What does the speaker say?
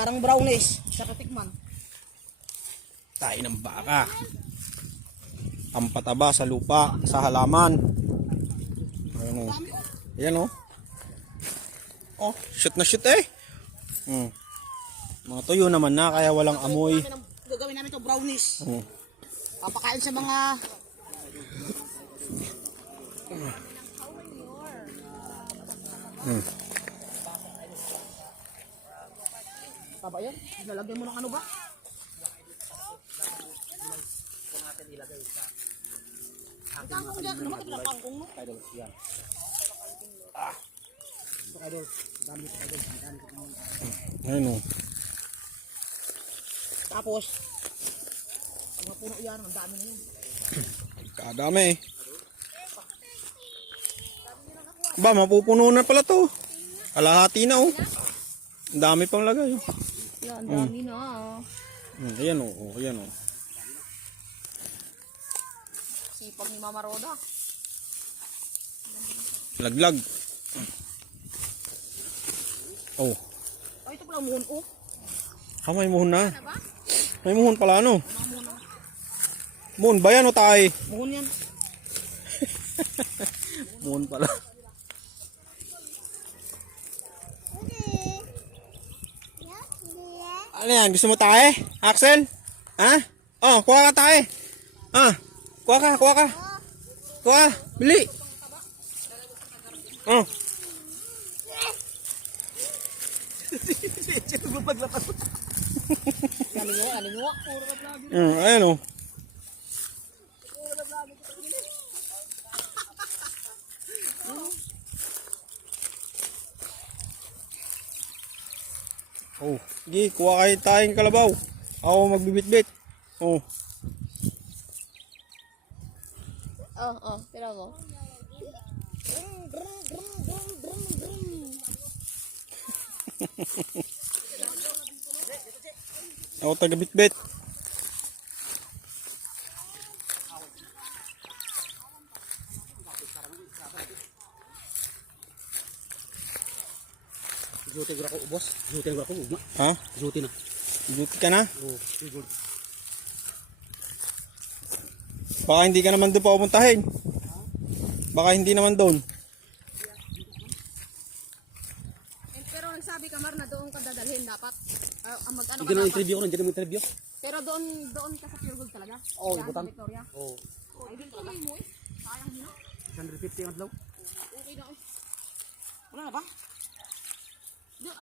parang brownish sa katikman. Tayo ng baka. Ang pataba sa lupa, sa halaman. Ayan o. Ayan o. Oh, shoot na shoot eh. Mga tuyo naman na, kaya walang amoy. Gagawin namin ito brownish. Oh. Papakain sa mga... Taba yan? Nalagyan mo ng ano ba? Ang kangkong dyan. Ano mo ito ng kangkong mo? Ayun o. Tapos, ang mga puno yan, ang dami na yun. Kadami eh. Ba, mapupuno na pala to. Kalahati na oh. Ang dami pang lagay. Yan, dami na. Ayan oh, ayan oh. Sipag ni Mama Roda. Laglag. Oh. Ay, ito pala muhon oh. May muhon na. May muhon pala ano. Muhon ba yan o tay? Muhon yan. Muhon pala. Ano yan? Gusto mo tae? Axel? Ha? Oh, kuha ka tae. Ah, kuha ka, kuha ka. Kuha, bili. Oh. Alingo. Ayan o. Oh, sige, kuha kayo tayong kalabaw. Ako magbibit-bit. Oh. Tira mo. Ako taga-bit-bit. Juti ko boss. Juti ko ugma. Ha? Juti na. Duty ka na? Oo, siguro. Baka hindi ka naman doon pa pupuntahin. Baka hindi naman doon. Pero nagsabi ka Mar na doon ka dadalhin dapat. Mag-ano Hindi ka na dapat. interview ko, hindi na interview. Pero doon ka sa Pure Gold talaga. Oo, Yan, ibutan. Victoria. Oo. Ay, din tuloy mo eh. Sayang din. 150 ang adlaw. Okay na. Wala na ba?